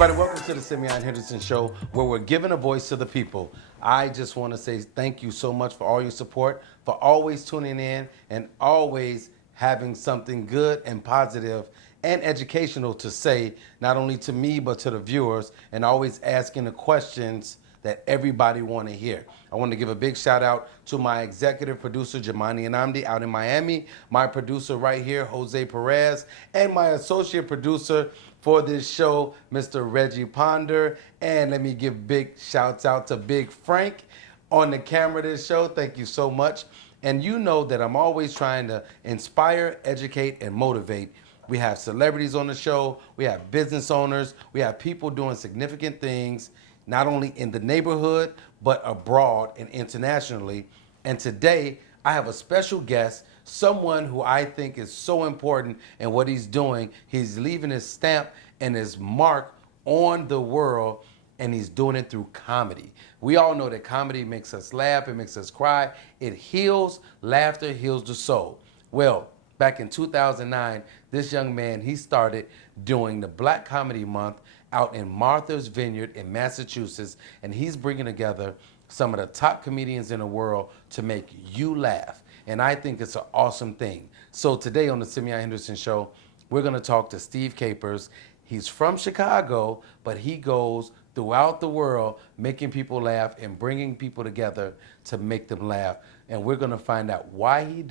everybody, welcome to the Simeon Henderson Show, where we're giving a voice to the people. I just want to say thank you so much for all your support, for always tuning in, and always having something good and positive and educational to say, not only to me, but to the viewers, and always asking the questions that everybody want to hear. I want to give a big shout out to my executive producer, Jamani Anamdi, out in Miami, my producer right here, Jose Perez, and my associate producer for this show, Mr. Reggie Ponder. And let me give big shouts out to Big Frank on the camera this show. Thank you so much. And you know that I'm always trying to inspire, educate, and motivate. We have celebrities on the show, we have business owners, we have people doing significant things, not only in the neighborhood, but abroad and internationally. And today, I have a special guest, someone who I think is so important in what he's doing. He's leaving his stamp and his mark on the world, and he's doing it through comedy. We all know that comedy makes us laugh, it makes us cry, it heals, laughter heals the soul. Well, back in 2009, this young man, he started doing the Black Comedy Month out in Martha's Vineyard in Massachusetts, and he's bringing together some of the top comedians in the world to make you laugh. And I think it's an awesome thing. So today on the Simeon Henderson Show, we're gonna talk to Steve Capers. He's from Chicago, but he goes throughout the world making people laugh and bringing people together to make them laugh. And we're gonna find out why he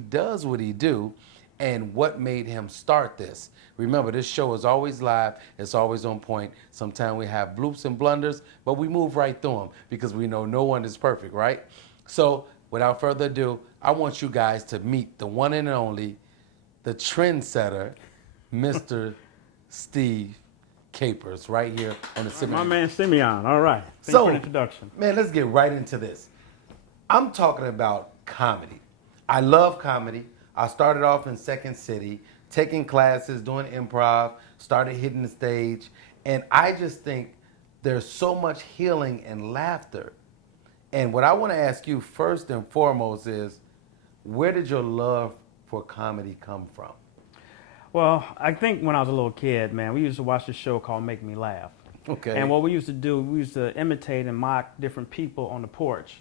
does what he do, and what made him start this. Remember, this show is always live. It's always on point. Sometimes we have bloops and blunders, but we move right through them because we know no one is perfect, right? So without further ado, I want you guys to meet the one and only, the trendsetter, Mr. Steve Capers, right here on the Simeon. My man Simeon, all right. Thanks for the introduction. Man, let's get right into this. I'm talking about comedy. I love comedy. I started off in Second City, taking classes, doing improv, started hitting the stage, and I just think there's so much healing and laughter. And what I want to ask you first and foremost is, where did your love for comedy come from? Well, I think when I was a little kid, man, we used to watch this show called Make Me Laugh. Okay. And what we used to do, we used to imitate and mock different people on the porch.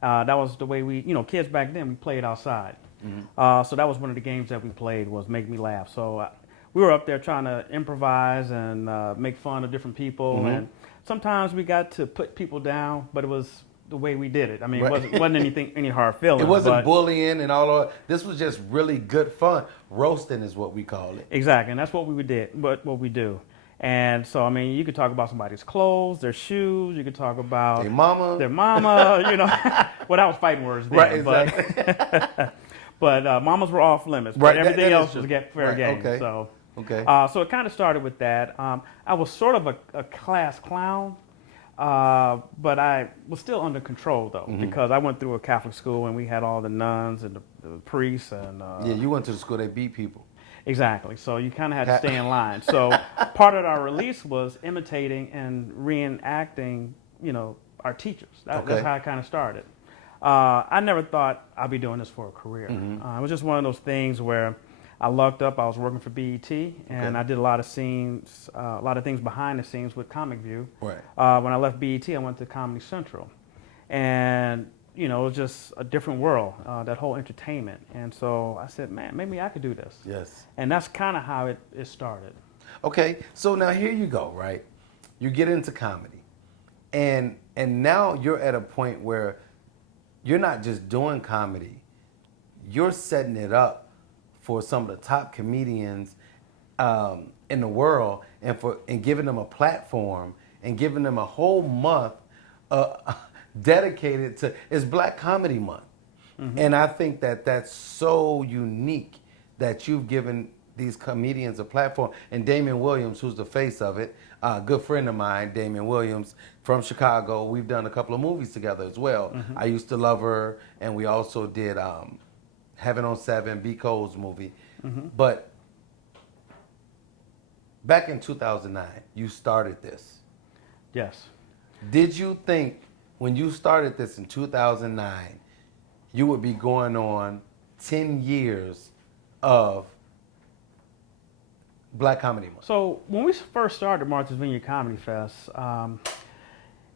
That was the way we, kids back then, we played outside. Mm-hmm. So that was one of the games that we played, was Make Me Laugh. So we were up there trying to improvise and make fun of different people. Mm-hmm. And sometimes we got to put people down, but it was the way we did it. I mean, right. It wasn't any hard feelings. It wasn't bullying and all of this was just really good fun. Roasting is what we call it. Exactly, and that's what we did, what we do. And so, I mean, you could talk about somebody's clothes, their shoes, you could talk about their mama, well, that was fighting words then. Right, exactly. But mamas were off limits, but right, everything else was fair game. Okay. So, okay. So it kind of started with that. I was sort of a class clown, but I was still under control, though, mm-hmm. because I went through a Catholic school and we had all the nuns and the priests. And yeah, you went to the school, they beat people. Exactly. So you kind of had to stay in line. So part of our release was imitating and reenacting, our teachers. That's how I kind of started. I never thought I'd be doing this for a career. Mm-hmm. It was just one of those things where I lucked up. I was working for BET, and I did a lot of scenes, a lot of things behind the scenes with Comic View. Right. When I left BET, I went to Comedy Central, and it was just a different world, that whole entertainment. And so I said, man, maybe I could do this. Yes. And that's kind of how it started. Okay, so now here you go, right? You get into comedy, and now you're at a point where you're not just doing comedy, you're setting it up for some of the top comedians in the world, and giving them a platform and giving them a whole month dedicated to, it's Black Comedy Month. Mm-hmm. And I think that that's so unique that you've given these comedians a platform. And Damian Williams, who's the face of it, a good friend of mine, Damian Williams from Chicago, we've done a couple of movies together as well. Mm-hmm. I Used to Love Her, and we also did Heaven on Seven, B. Cole's movie. Mm-hmm. But back in 2009, you started this. Yes. Did you think when you started this in 2009, you would be going on 10 years of Black Comedy Month? So when we first started Martha's Vineyard Comedy Fest,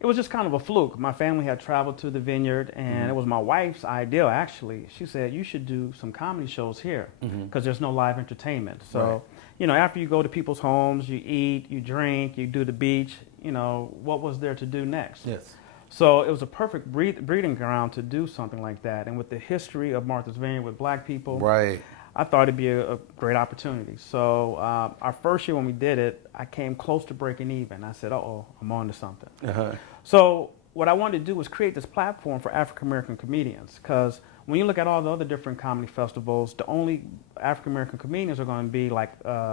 it was just kind of a fluke. My family had traveled to the Vineyard, and it was my wife's idea, actually. She said, you should do some comedy shows here because there's no live entertainment. So, Right. you know, after you go to people's homes, you eat, you drink, you do the beach, you know, what was there to do next? Yes. So it was a perfect breeding ground to do something like that. And with the history of Martha's Vineyard with black people, Right. I thought it'd be a great opportunity. So our first year when we did it, I came close to breaking even. I said, uh-oh, I'm on to something. Uh-huh. So what I wanted to do was create this platform for African-American comedians, because when you look at all the other different comedy festivals, the only African-American comedians are going to be like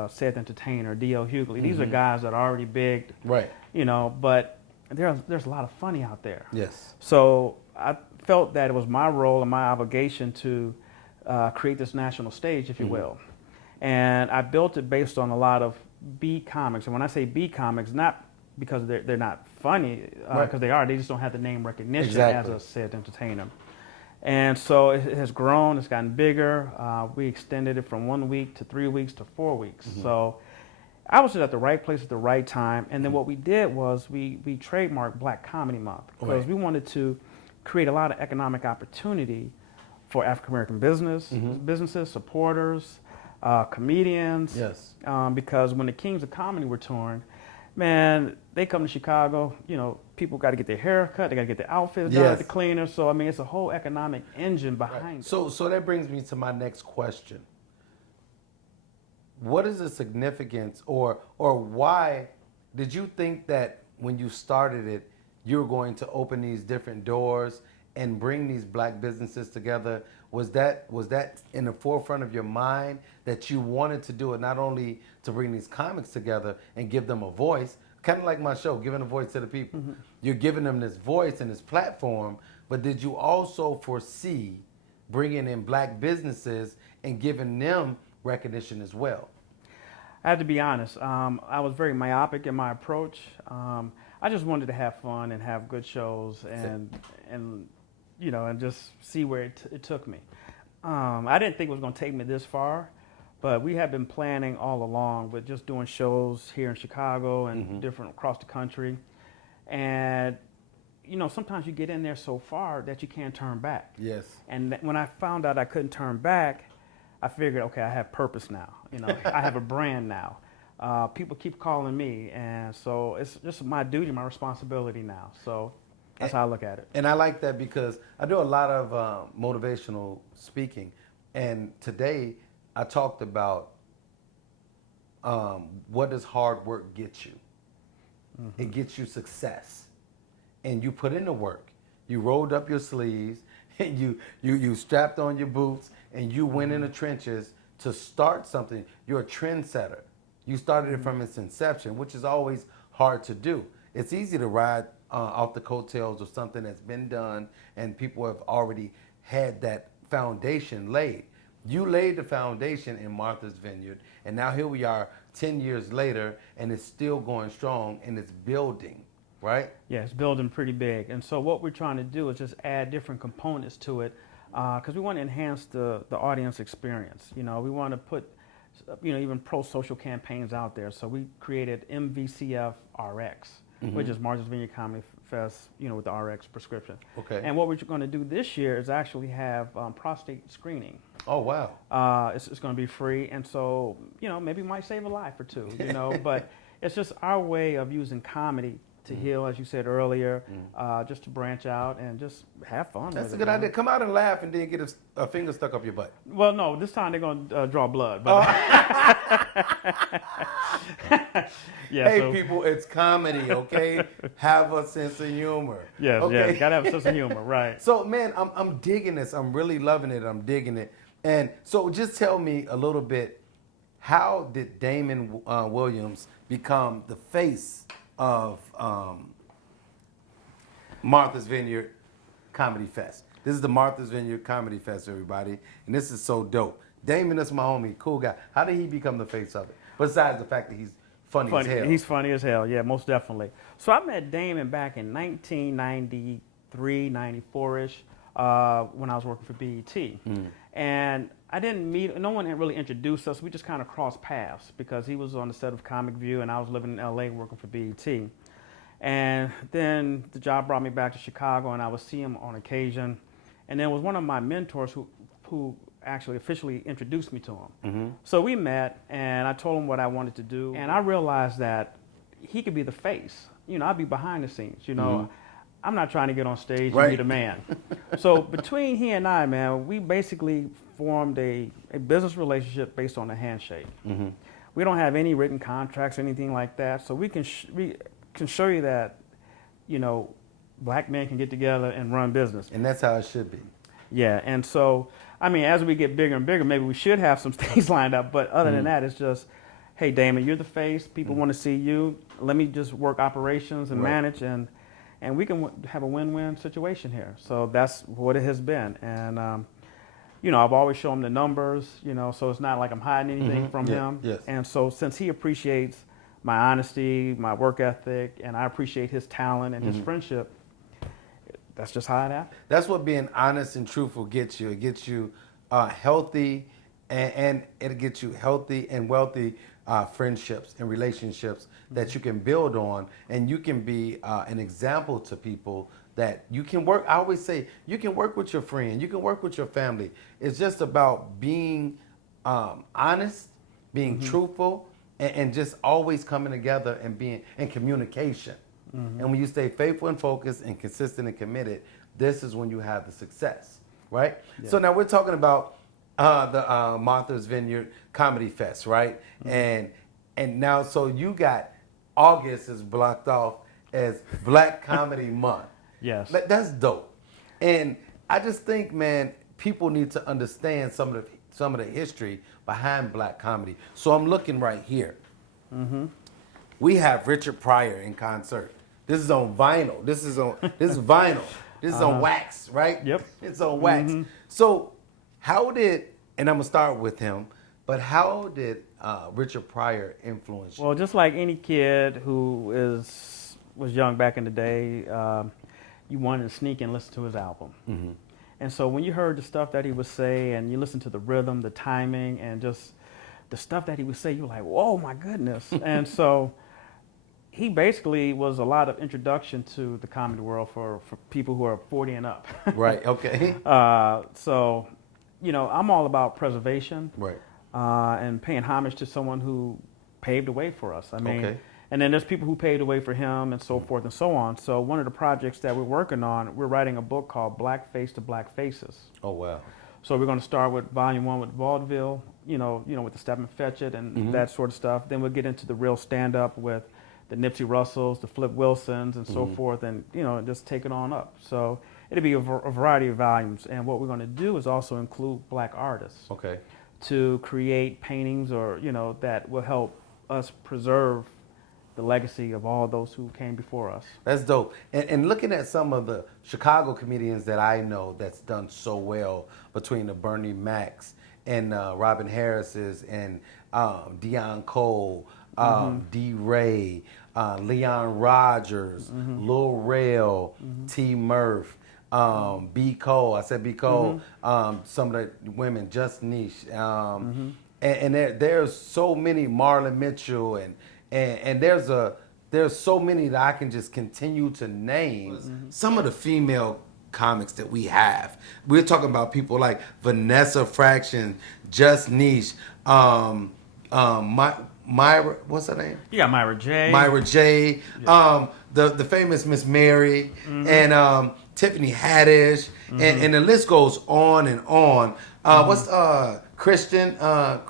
Seth Entertainer, D.L. Hughley. These are guys that are already big, Right. you know, but there's a lot of funny out there. Yes. So I felt that it was my role and my obligation to create this national stage, if you will. And I built it based on a lot of B comics. And when I say B comics, not because they're not funny, because they are. They just don't have the name recognition as a said entertainer. And so it has grown. It's gotten bigger. We extended it from 1 week to 3 weeks to 4 weeks. So I was just at the right place at the right time. And then what we did was we trademarked Black Comedy Month because we wanted to create a lot of economic opportunity for African-American businesses, supporters, comedians. Yes. Because when the Kings of Comedy were touring, man, they come to Chicago, you know, people got to get their hair cut, they got to get their outfits done at the cleaner. So, I mean, it's a whole economic engine behind it. So that brings me to my next question. What is the significance or why did you think that when you started it, you were going to open these different doors and bring these black businesses together? Was that in the forefront of your mind that you wanted to do it, not only to bring these comics together and give them a voice, kind of like my show, giving a voice to the people. You're giving them this voice and this platform, but did you also foresee bringing in black businesses and giving them recognition as well? I have to be honest. I was very myopic in my approach. I just wanted to have fun and have good shows and you know, and just see where it took me. I didn't think it was going to take me this far, but we have been planning all along with just doing shows here in Chicago and different across the country. And, you know, sometimes you get in there so far that you can't turn back. Yes. And when I found out I couldn't turn back, I figured, okay, I have purpose now. You know, I have a brand now. People keep calling me, and so it's just my duty, my responsibility now. So that's how I look at it. And I like that because I do a lot of motivational speaking. And today I talked about what does hard work get you? It gets you success. And you put in the work. You rolled up your sleeves, and you strapped on your boots, and you went in the trenches to start something. You're a trendsetter. You started it from its inception, which is always hard to do. It's easy to ride off the coattails of something that's been done and people have already had that foundation laid. You laid the foundation in Martha's Vineyard, and now here we are 10 years later, and it's still going strong and it's building, right? Yeah, it's building pretty big. And so what we're trying to do is just add different components to it because we want to enhance the audience experience. You know, we want to put, you know, even pro-social campaigns out there. So we created MVCF RX, which is Martha's Vineyard Comedy Fest, you know, with the RX prescription. Okay. And what we're going to do this year is actually have prostate screening. Oh, wow. It's going to be free. And so, you know, maybe we might save a life or two, you know, but it's just our way of using comedy to heal, as you said earlier, just to branch out and just have fun. That's with a it, good man. idea. Come out and laugh and then get a finger stuck up your butt. Well, no, this time they're going to draw blood. But yeah, Hey, so, people, it's comedy, okay? Have a sense of humor. yes, okay? yes, got to have a sense of humor, right. So, man, I'm digging this. I'm really loving it. I'm digging it. And so just tell me a little bit, how did Damon Williams become the face of Martha's Vineyard Comedy Fest? This is the Martha's Vineyard Comedy Fest, everybody. And this is so dope. Damon is my homie, cool guy. How did he become the face of it? Besides the fact that he's funny as hell. He's funny as hell, yeah, most definitely. So I met Damon back in 1993, 94-ish. when I was working for BET. And I didn't meet, no one had really introduced us. We just kind of crossed paths because he was on the set of Comic View and I was living in LA working for BET. And then the job brought me back to Chicago and I would see him on occasion. And then it was one of my mentors who actually officially introduced me to him. So we met and I told him what I wanted to do. And I realized that he could be the face. You know, I'd be behind the scenes, you know. I'm not trying to get on stage and be the man. So between he and I, man, we basically formed a business relationship based on a handshake. We don't have any written contracts or anything like that. So we can show you that, you know, black men can get together and run business. And that's how it should be. Yeah, and so, I mean, as we get bigger and bigger, maybe we should have some things lined up. But other than that, it's just, hey, Damon, you're the face. People want to see you. Let me just work operations and manage, and we can have a win-win situation here. So that's what it has been. And, you know, I've always shown him the numbers, you know, so it's not like I'm hiding anything from him. Yes. And so since he appreciates my honesty, my work ethic, and I appreciate his talent and his friendship, that's just how it happened. That's what being honest and truthful gets you. It gets you healthy, and it gets you healthy and wealthy friendships and relationships that you can build on, and you can be an example to people that you can work. I always say you can work with your friend, you can work with your family. It's just about being honest, being truthful, and just always coming together and being in communication. And when you stay faithful and focused and consistent and committed, this is when you have the success, right? Yeah. So now we're talking about the Martha's Vineyard Comedy Fest, right? And now, so you got August is blocked off as Black Comedy Month. Yes. That's dope. And I just think, man, people need to understand some of the history behind Black comedy. So I'm looking right here. We have Richard Pryor in concert. This is on vinyl. This is vinyl. This is on wax, right? Yep. It's on wax. So how did, and I'm gonna start with him, but how did Richard Pryor influence you? Well, just like any kid who was young back in the day, you wanted to sneak and listen to his album. And so when you heard the stuff that he would say, and you listened to the rhythm, the timing, and just the stuff that he would say, you were like, "Whoa, my goodness!" And so he basically was a lot of introduction to the comedy world for people who are 40 and up. Right. Okay. So, you know, I'm all about preservation, Right. And paying homage to someone who paved the way for us. I mean, Okay. and then there's people who paved the way for him, and so forth and so on. So one of the projects that we're working on, we're writing a book called Black Face to Black Faces. Oh wow. So we're going to start with volume 1 with vaudeville, you know, with the Step and Fetch It and that sort of stuff. Then we'll get into the real stand-up with the Nipsey Russells, the Flip Wilsons, and so forth, and, you know, just take it on up. So it'll be a variety of volumes. And what we're going to do is also include black artists. Okay. To create paintings or, you know, that will help us preserve the legacy of all those who came before us. That's dope. And looking at some of the Chicago comedians that I know that's done so well, between the Bernie Macs and Robin Harris's and Deion Cole, D. Ray, Leon Rogers, Lil Rel, T. Murph, B. Cole. I said B. Cole. Some of the women, Just Niche. And there's so many, Marlon Mitchell, and there's so many that I can just continue to name. Some of the female comics that we have. We're talking about people like Vanessa Fraction, Just Niche, Myra, what's her name? You got Myra J. The famous Miss Mary, and Tiffany Haddish, and the list goes on and on. What's Christian? I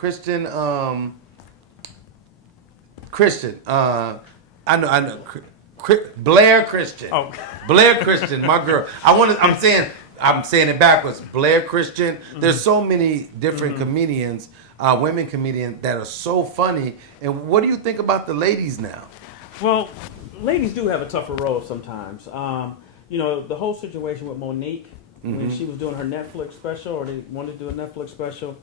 know. Blair Christian. Oh. Blair Christian, my girl. I'm saying it backwards. Blair Christian. There's so many different comedians, women comedians that are so funny. And what do you think about the ladies now? Well, ladies do have a tougher road sometimes. You know, the whole situation with Monique, when she was doing her Netflix special, or they wanted to do a Netflix special,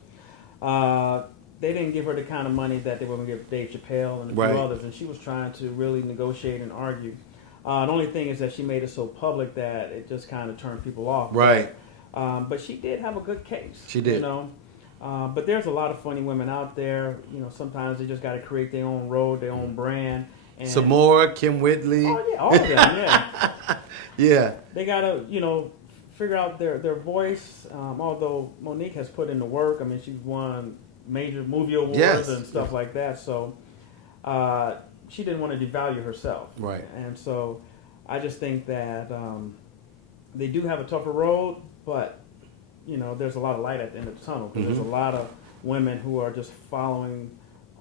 they didn't give her the kind of money that they were going to give Dave Chappelle and a few others, and she was trying to really negotiate and argue. The only thing is that she made it so public that it just kind of turned people off. Right. But she did have a good case. She did. You know. But there's a lot of funny women out there. You know, sometimes they just got to create their own road, their own brand. And Some more, Kim Whitley. Oh yeah, all of them. Yeah. Yeah. They gotta, figure out their voice. Although Monique has put in the work. I mean, she's won major movie awards and stuff like that. So she didn't want to devalue herself. Right. And so I just think that they do have a tougher road, but there's a lot of light at the end of the tunnel because there's a lot of women who are just following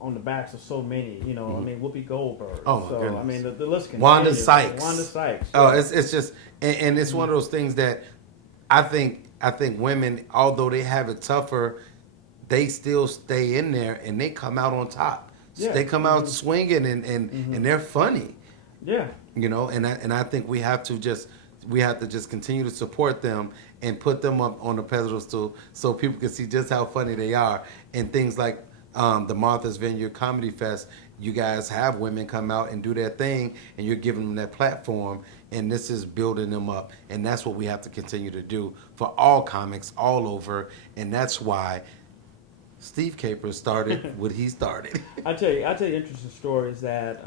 on the backs of so many. I mean, Whoopi Goldberg. Oh my goodness. I mean, the list continues. Wanda Sykes. Wanda Sykes. Oh, it's just, and it's one of those things that I think women, although they have it tougher, they still stay in there and they come out on top. Yeah. They come out swinging and they're funny. Yeah. And I think we have to just continue to support them and put them up on the pedestal so people can see just how funny they are. And things like the Martha's Vineyard Comedy Fest, you guys have women come out and do their thing, and you're giving them that platform, and this is building them up. And that's what we have to continue to do for all comics all over, and that's why Steve Capers started what he started. I tell you interesting stories that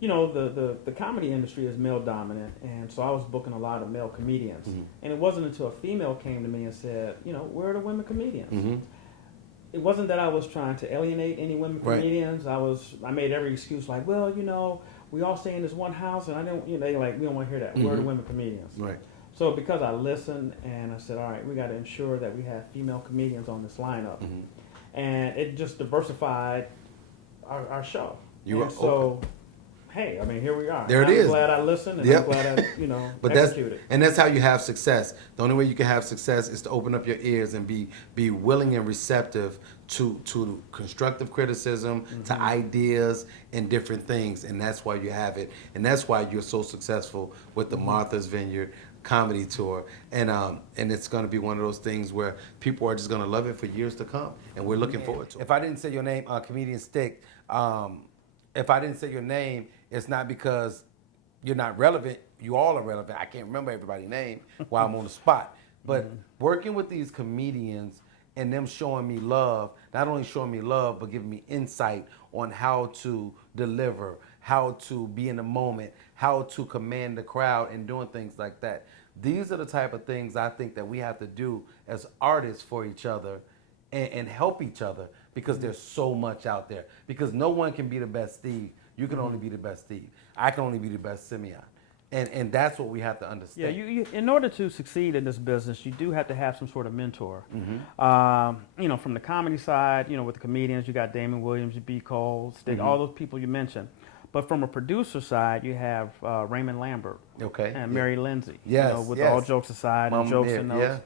the comedy industry is male dominant, and so I was booking a lot of male comedians. And it wasn't until a female came to me and said, where are the women comedians? It wasn't that I was trying to alienate any women comedians. I made every excuse like, well, we all stay in this one house, and I don't, they like, we don't want to hear that. Where are the women comedians? Right. So because I listened and I said, all right, we got to ensure that we have female comedians on this lineup. And it just diversified our show. Hey, I mean, here we are. There it is. I'm glad I listened, and I'm glad I, but executed. That's how you have success. The only way you can have success is to open up your ears and be willing and receptive to constructive criticism, to ideas and different things, and that's why you have it. And that's why you're so successful with the Martha's Vineyard Comedy Tour. And it's going to be one of those things where people are just going to love it for years to come, and we're looking forward to it. If I didn't say your name, Comedian Stick, if I didn't say your name, it's not because you're not relevant. You all are relevant. I can't remember everybody's name while I'm on the spot. But working with these comedians and them showing me love, not only showing me love, but giving me insight on how to deliver, how to be in the moment, how to command the crowd and doing things like that. These are the type of things I think that we have to do as artists for each other and help each other, because there's so much out there. Because no one can be the best Steve. You can only be the best Steve. I can only be the best Simeon. And that's what we have to understand. Yeah, you in order to succeed in this business, you do have to have some sort of mentor. From the comedy side, with the comedians, you got Damon Williams, you B. Cole, Stick, all those people you mentioned. But from a producer side, you have Raymond Lambert and Mary Lindsay. With all jokes aside and jokes and those.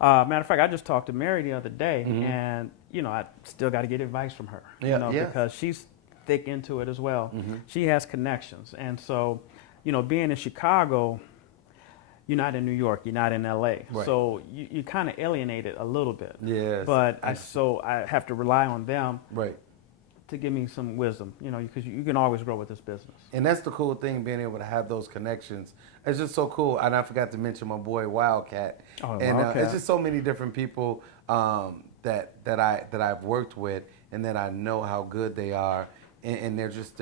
Matter of fact, I just talked to Mary the other day, and I still got to get advice from her. Because she's thick into it as well. She has connections, and so being in Chicago, you're not in New York, you're not in LA, so you kind of alienated a little bit. But I have to rely on them to give me some wisdom, because you can always grow with this business. And that's the cool thing, being able to have those connections. It's just so cool. And I forgot to mention my boy Wildcat. It's just so many different people that I've worked with and that I know how good they are, and they're just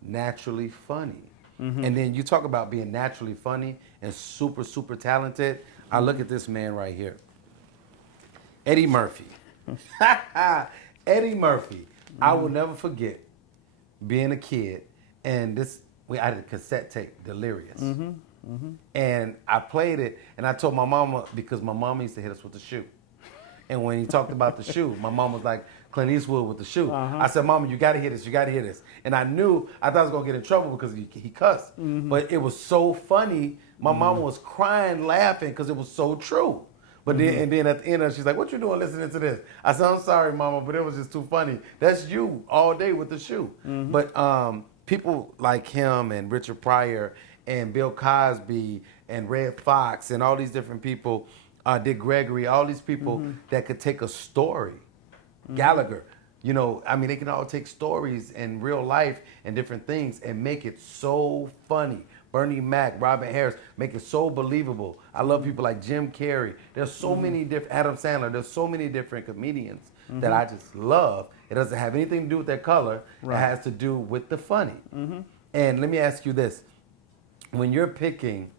naturally funny. And then you talk about being naturally funny and super, super talented. I look at this man right here, Eddie Murphy. Eddie Murphy. I will never forget being a kid, and I had a cassette tape, Delirious. And I played it, and I told my mama, because my mama used to hit us with the shoe. And when he talked about the shoe, my mom was like, Clint Eastwood with the shoe. I said, Mama, you got to hear this. You got to hear this. And I thought I was going to get in trouble because he cussed. But it was so funny. My mama was crying, laughing, because it was so true. But then at the end, she's like, what you doing listening to this? I said, I'm sorry, Mama, but it was just too funny. That's you all day with the shoe. But people like him and Richard Pryor and Bill Cosby and Red Fox and all these different people, Dick Gregory, all these people that could take a story. Gallagher, they can all take stories in real life and different things and make it so funny. Bernie Mac, Robin Harris, make it so believable. I love people like Jim Carrey. There's so many different, Adam Sandler, there's so many different comedians that I just love. It doesn't have anything to do with their color. Right. It has to do with the funny. And let me ask you this. When you're picking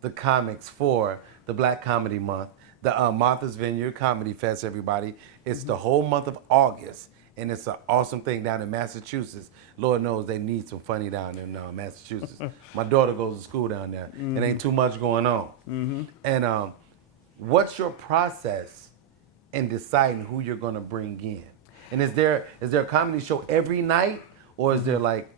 the comics for the Black Comedy Month, the Martha's Vineyard Comedy Fest, everybody, it's the whole month of August. And it's an awesome thing down in Massachusetts. Lord knows they need some funny down in Massachusetts. My daughter goes to school down there. It ain't too much going on. And what's your process in deciding who you're going to bring in? And is there a comedy show every night, or is there like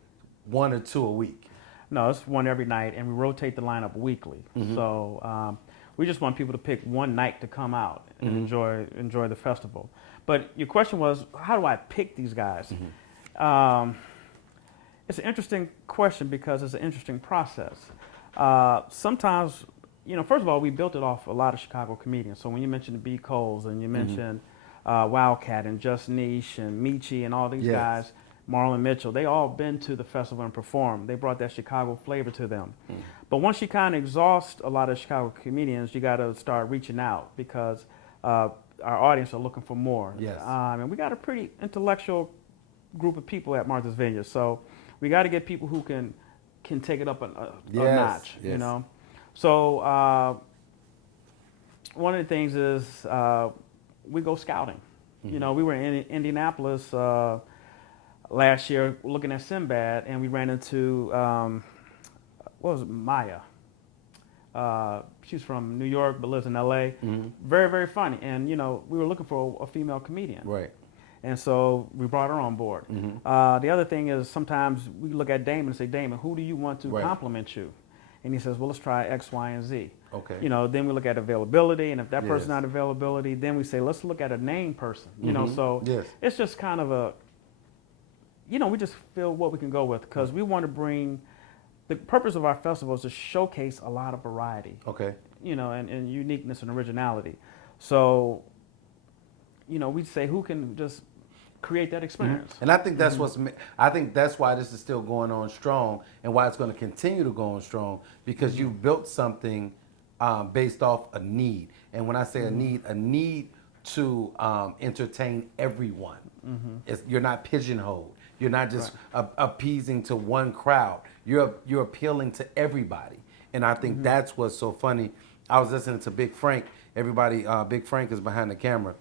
1 or 2 a week? No, it's one every night, and we rotate the lineup weekly. So we just want people to pick one night to come out and enjoy the festival. But your question was, how do I pick these guys? It's an interesting question because it's an interesting process. Sometimes, first of all, we built it off a lot of Chicago comedians. So when you mentioned the B. Coles and you mentioned Wildcat and Just Niche and Michi and all these guys, Marlon Mitchell, they all been to the festival and performed. They brought that Chicago flavor to them. But once you kind of exhaust a lot of Chicago comedians, you got to start reaching out because our audience are looking for more. And we got a pretty intellectual group of people at Martha's Vineyard, so we got to get people who can take it up a notch. So one of the things is we go scouting. We were in Indianapolis last year looking at Sinbad, and we ran into Maya. She's from New York but lives in LA. Very, very funny. And, we were looking for a female comedian. Right. And so we brought her on board. The other thing is sometimes we look at Damon and say, Damon, who do you want to compliment you? And he says, well, let's try X, Y, and Z. Okay. Then we look at availability, and if that person's not availability, then we say, let's look at a named person. So it's just kind of a, we just feel what we can go with because we want to bring. The purpose of our festival is to showcase a lot of variety. Okay. And uniqueness and originality. So, we say who can just create that experience. And I think that's that's why this is still going on strong and why it's going to continue to go on strong because you've built something based off a need. And when I say a need to entertain everyone. You're not pigeonholed. You're not just appeasing to one crowd. You're appealing to everybody. And I think that's what's so funny. I was listening to Big Frank. Everybody, Big Frank is behind the camera.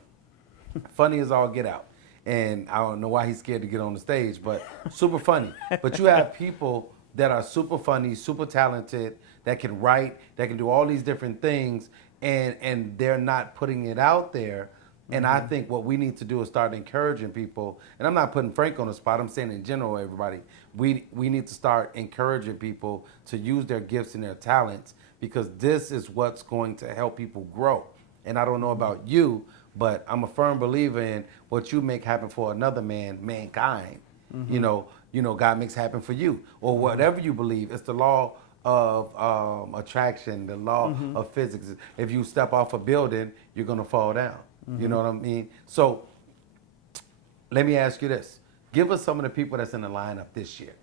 Funny as all get out. And I don't know why he's scared to get on the stage, but super funny. But you have people that are super funny, super talented, that can write, that can do all these different things, and they're not putting it out there. And I think what we need to do is start encouraging people. And I'm not putting Frank on the spot. I'm saying in general, everybody. We need to start encouraging people to use their gifts and their talents because this is what's going to help people grow. And I don't know about you, but I'm a firm believer in what you make happen for another mankind. God makes happen for you. Or whatever you believe. It's the law of attraction, the law of physics. If you step off a building, you're going to fall down. You know what I mean? So let me ask you this. Give us some of the people that's in the lineup this year.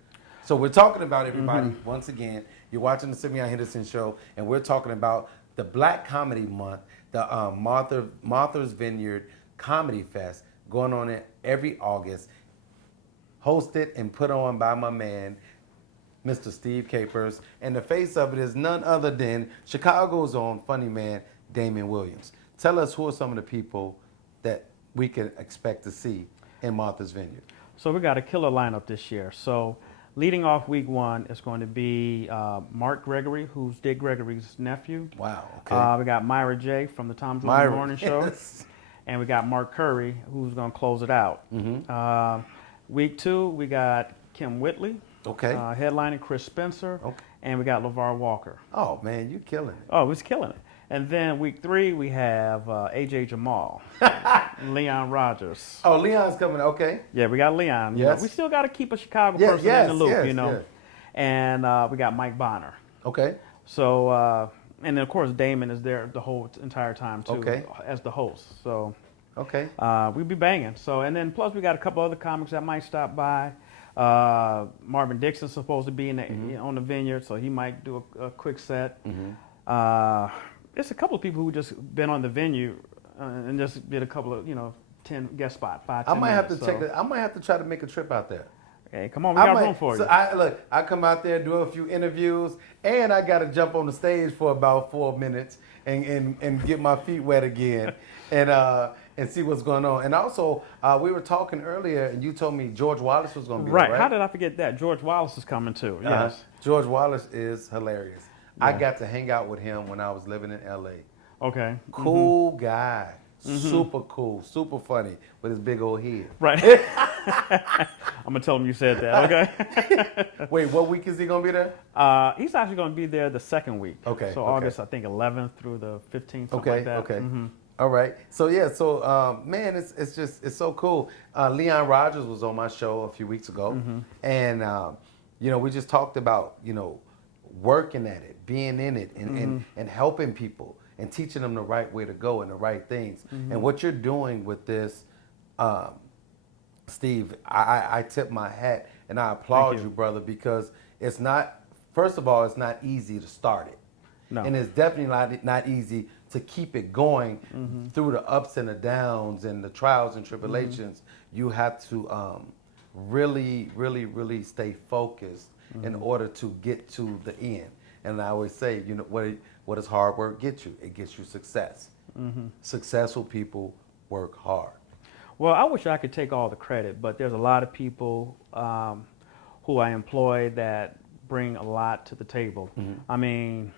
So we're talking about everybody. Once again, you're watching the Simeon Henderson Show, and we're talking about the Black Comedy Month, the Martha's Vineyard Comedy Fest going on every August, hosted and put on by my man, Mr. Steve Capers. And the face of it is none other than Chicago's own funny man, Damon Williams. Tell us who are some of the people that we can expect to see in Martha's Vineyard. So we got a killer lineup this year. So leading off week one is going to be Mark Gregory, who's Dick Gregory's nephew. Wow, okay. We got Myra J. from the Tom Jordan Morning Show. And we got Mark Curry, who's going to close it out. Week two, we got Kim Whitley. Okay. Headlining Chris Spencer. Okay. And we got LeVar Walker. Oh, man, you're killing it. Oh, he's killing it. And then week three, we have A.J. Jamal, Leon Rogers. Oh, Leon's coming, okay. Yeah, we got Leon. Yes. We still got to keep a Chicago person in the loop, And we got Mike Bonner. Okay. So, and then, of course, Damon is there the whole entire time, too, as the host. So, we'll be banging. So, and then plus we got a couple other comics that might stop by. Marvin Dixon's supposed to be on the Vineyard, so he might do a quick set. There's a couple of people who just been on the Vineyard and just did a couple of 10 guest spot, 5, 10 I might have to minutes, check it. I might have to try to make a trip out there. Hey, come on, we got room for you. I come out there, do a few interviews, and I got to jump on the stage for about 4 minutes and get my feet wet again, and see what's going on. And also, we were talking earlier, and you told me George Wallace was going to be there, right? How did I forget that? George Wallace is coming too. Yes. George Wallace is hilarious. Yeah. I got to hang out with him when I was living in L.A. Okay. Cool guy. Super cool, super funny with his big old head. Right. I'm gonna tell him you said that. Okay. Wait, what week is he gonna be there? He's actually gonna be there the second week. Okay. So August, I think 11th through the 15th. Something Okay. like that. Okay. All right. So yeah. So man, it's so cool. Leon Rogers was on my show a few weeks ago, and we just talked about working at it, being in it, and helping people. And teaching them the right way to go and the right things. And what you're doing with this, Steve, I tip my hat and I applaud you, brother, because it's not, first of all, it's not easy to start it. No. And it's definitely not easy to keep it going through the ups and the downs and the trials and tribulations. You have to really, really, really stay focused in order to get to the end. And I always say, what does hard work get you? It gets you success. Successful people work hard. Well, I wish I could take all the credit, but there's a lot of people who I employ that bring a lot to the table. I mean,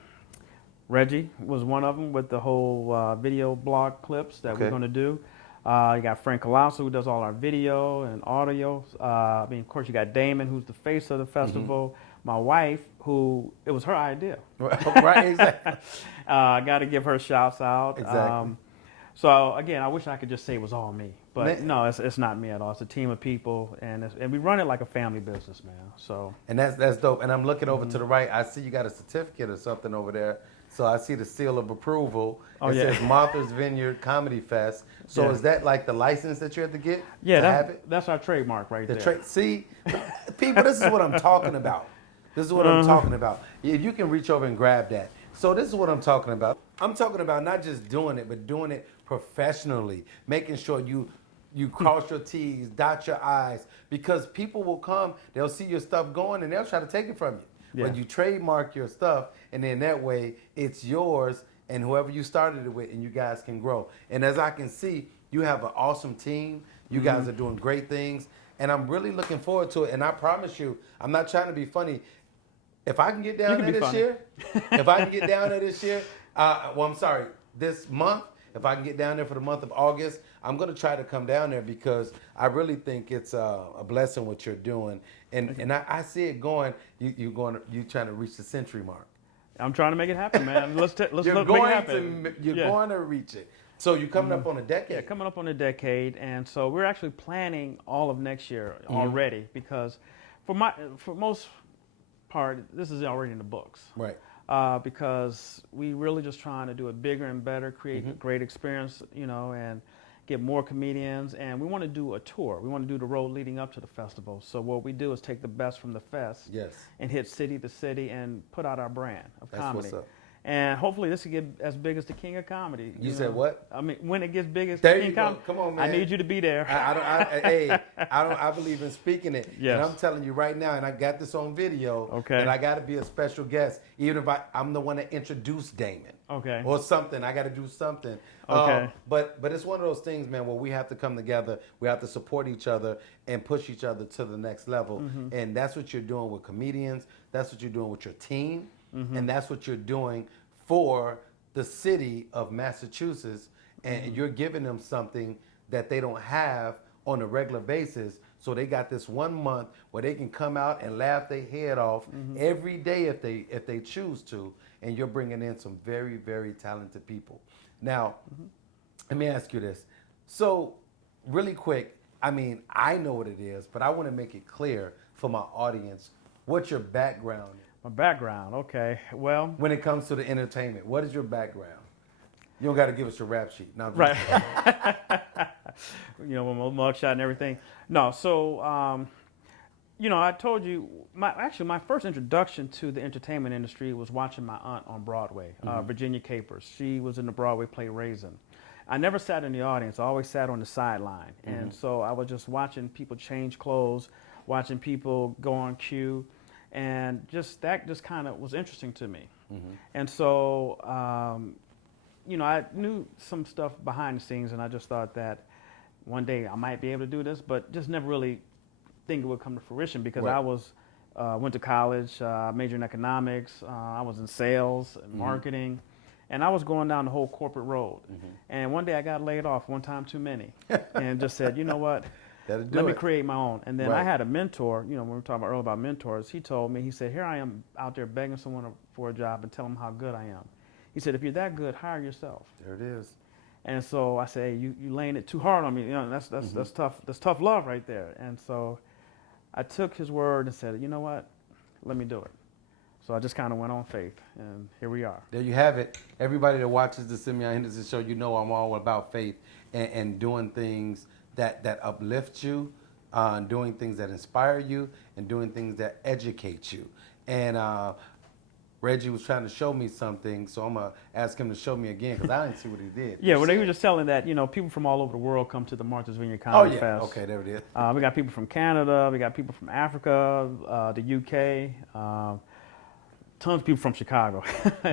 Reggie was one of them with the whole video blog clips that we're going to do. You got Frank Colosso, who does all our video and audio. Of course, you got Damon, who's the face of the festival. My wife, who it was her idea. Right, exactly. I got to give her shouts out. Exactly. So again, I wish I could just say it was all me, but no, it's not me at all. It's a team of people, and we run it like a family business, man. So. And that's dope. And I'm looking over to the right. I see you got a certificate or something over there. So I see the seal of approval. It says Martha's Vineyard Comedy Fest. So is that like the license that you have to get? Yeah, that's our trademark right there. See, people, this is what I'm talking about. This is what I'm talking about. If you can reach over and grab that. So this is what I'm talking about. I'm talking about not just doing it, but doing it professionally, making sure you cross your T's, dot your I's, because people will come, they'll see your stuff going, and they'll try to take it from you. Yeah. But you trademark your stuff, and then that way it's yours and whoever you started it with, and you guys can grow. And as I can see, you have an awesome team. You guys are doing great things, and I'm really looking forward to it. And I promise you, I'm not trying to be funny. If I can get down there this year, this month, if I can get down there for the month of August, I'm going to try to come down there because I really think it's a blessing what you're doing. And I see it going, you trying to reach the century mark. I'm trying to make it happen, man. Let's make it happen. You're going to reach it. So you're coming up on a decade. Yeah, coming up on a decade. And so we're actually planning all of next year already because for most part, this is already in the books. Right. Because we really just trying to do it bigger and better, create a great experience, and get more comedians. And we want to do a tour. We want to do the road leading up to the festival. So what we do is take the best from the fest and hit city to city and put out our brand of comedy. That's what's up. And hopefully this will get as big as the King of Comedy. You said what? I mean, when it gets big as there the King you go. Comedy, Come on, man. I need you to be there. I believe in speaking it. Yes. And I'm telling you right now, and I got this on video. Okay. And I got to be a special guest, even if I'm the one that introduced Damon. Okay. Or something. I got to do something. Okay. But it's one of those things, man, where we have to come together. We have to support each other and push each other to the next level. And that's what you're doing with comedians. That's what you're doing with your team. And that's what you're doing for the city of Massachusetts, and you're giving them something that they don't have on a regular basis. So they got this 1 month where they can come out and laugh their head off every day if they choose to, and you're bringing in some very, very talented people. Now, let me ask you this. So really quick, I mean, I know what it is, but I want to make it clear for my audience what your background is. My background, okay. Well, when it comes to the entertainment, what is your background? You don't got to give us your rap sheet. No, right. With my mugshot and everything. No, so, I told you, my first introduction to the entertainment industry was watching my aunt on Broadway, Virginia Capers. She was in the Broadway play Raisin. I never sat in the audience. I always sat on the sideline. And so I was just watching people change clothes, watching people go on cue, and that just kind of was interesting to me. And so, I knew some stuff behind the scenes, and I just thought that one day I might be able to do this, but just never really think it would come to fruition because Right. I went to college, majored in economics, I was in sales and marketing, and I was going down the whole corporate road. And one day I got laid off, one time too many, and just said, you know what, That'll do let me it. create my own. And then I Right. had a mentor, when we were talking earlier about mentors, he told me, he said, here I am out there begging someone for a job and tell them how good I am. He said, if you're that good, hire yourself. There it is. And so I say, you laying it too hard on me. That's tough. That's tough love right there. And so I took his word and said, you know what, let me do it. So I just kind of went on faith, and here we are. There you have it. Everybody that watches the Simeon Henderson show, I'm all about faith and doing things that uplift you, doing things that inspire you, and doing things that educate you. And Reggie was trying to show me something, so I'm going to ask him to show me again because I didn't see what he did. Yeah, You well, see they were it? just telling that, people from all over the world come to the Martha's Vineyard Oh, Comedy yeah. Fest. Okay, there it is. We got people from Canada, we got people from Africa, the UK, tons of people from Chicago.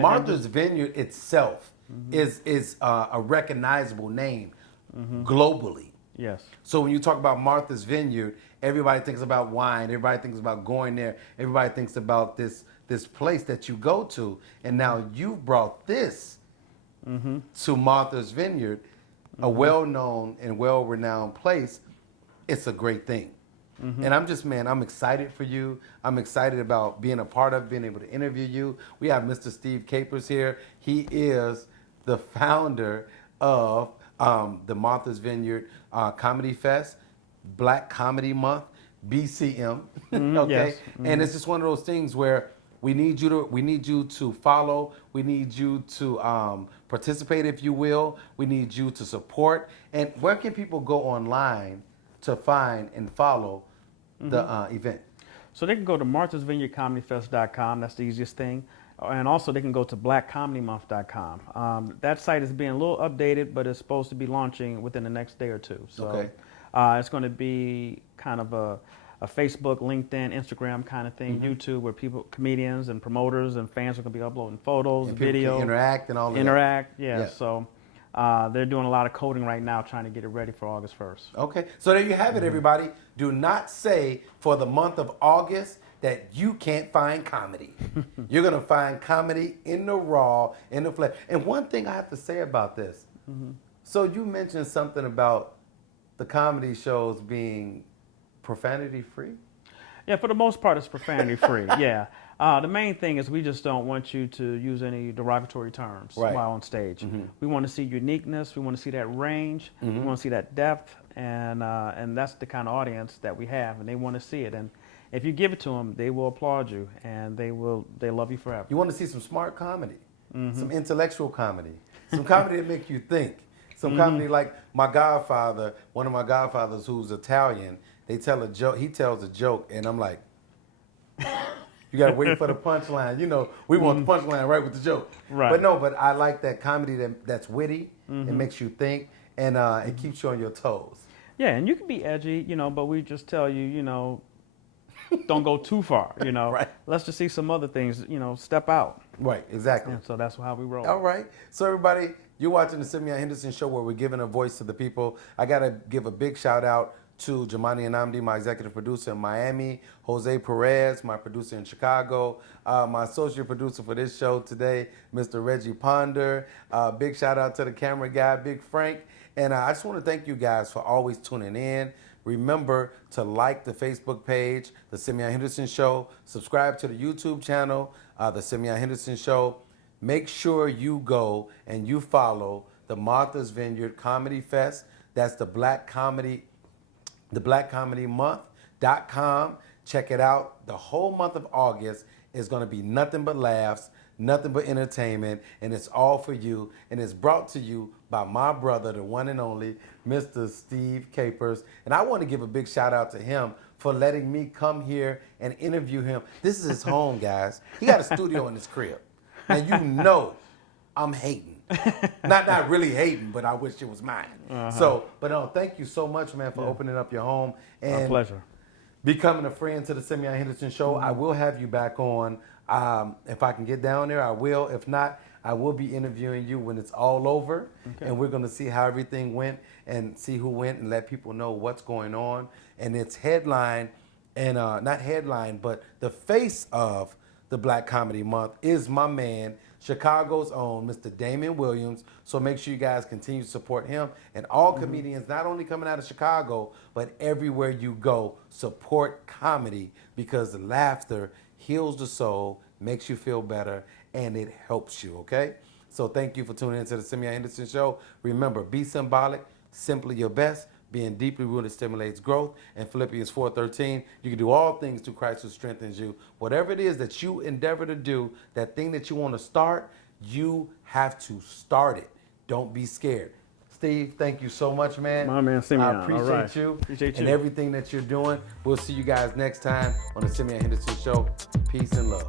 Martha's Vineyard itself is a recognizable name globally. Yes. So when you talk about Martha's Vineyard, everybody thinks about wine. Everybody thinks about going there. Everybody thinks about this place that you go to. And now you've brought this to Martha's Vineyard, a well-known and well-renowned place. It's a great thing. And I'm excited for you. I'm excited about being a part of, being able to interview you. We have Mr. Steve Capers here. He is the founder of the Martha's Vineyard Comedy Fest, Black Comedy Month, BCM. Okay, yes. and it's just one of those things where we need you to follow. We need you to participate, if you will. We need you to support. And where can people go online to find and follow the event? So they can go to marthasvineyardcomedyfest.com. That's the easiest thing. And also they can go to blackcomedymonth.com. That site is being a little updated, but it's supposed to be launching within the next day or two. So Okay. It's going to be kind of a Facebook, LinkedIn, Instagram kind of thing, YouTube, where comedians and promoters and fans are going to be uploading photos, And people video, can interact and all of that. Yeah. Yeah. So they're doing a lot of coding right now, trying to get it ready for August 1st. Okay, so there you have it, everybody. Do not say for the month of August that you can't find comedy. You're going to find comedy in the raw, in the flesh. And one thing I have to say about this. So you mentioned something about the comedy shows being profanity free? Yeah, for the most part, it's profanity free. Yeah. The main thing is we just don't want you to use any derogatory terms Right. while on stage. We want to see uniqueness. We want to see that range. We want to see that depth, and that's the kind of audience that we have, and they want to see it. And if you give it to them, they will applaud you, and they love you forever. You want to see some smart comedy, some intellectual comedy, some comedy that make you think. Some comedy like my godfather, one of my godfathers who's Italian, they tell a joke, he tells a joke, and I'm like, you gotta wait for the punchline. We want the punchline right with the joke. Right. But I like that comedy that's witty, it makes you think, and it keeps you on your toes. Yeah, and you can be edgy, but we just tell you, don't go too far, Right. Let's just see some other things, step out. Right, exactly. And so that's how we roll. All right. So everybody, you're watching the Simeon Henderson Show where we're giving a voice to the people. I got to give a big shout out to Jamani Anamdi, my executive producer in Miami, Jose Perez, my producer in Chicago, my associate producer for this show today, Mr. Reggie Ponder. Big shout out to the camera guy, Big Frank. And I just want to thank you guys for always tuning in. Remember to like the Facebook page, The Simeon Henderson Show. Subscribe to the YouTube channel, The Simeon Henderson Show. Make sure you go and you follow the Martha's Vineyard Comedy Fest. That's the Black Comedy Month.com. Check it out. The whole month of August is going to be nothing but laughs, nothing but entertainment, and it's all for you. And it's brought to you by my brother, the one and only Mr. Steve Capers. And I want to give a big shout out to him for letting me come here and interview him. This is his home, guys. He got a studio in his crib. And you know I'm hating. Not really hating, but I wish it was mine. So, but no, thank you so much, man, for opening up your home. And My pleasure. becoming a friend to the Simeon Henderson Show. I will have you back on. If I can get down there, I will. If not, I will be interviewing you when it's all over. Okay. And we're going to see how everything went and see who went and let people know what's going on. And it's headline, and not headline, but the face of the Black Comedy Month is my man, Chicago's own Mr. Damon Williams. So make sure you guys continue to support him and all comedians, not only coming out of Chicago, but everywhere you go, support comedy, because laughter heals the soul, makes you feel better, and it helps you, okay? So thank you for tuning into the Simeon Henderson Show. Remember, be symbolic, simply your best. Being deeply rooted stimulates growth. And Philippians 4:13, you can do all things through Christ who strengthens you. Whatever it is that you endeavor to do, that thing that you want to start, you have to start it. Don't be scared. Steve, thank you so much, man. My man, Simeon. I appreciate you. Appreciate and you. everything that you're doing. We'll see you guys next time on the Simeon Henderson Show. Peace and love.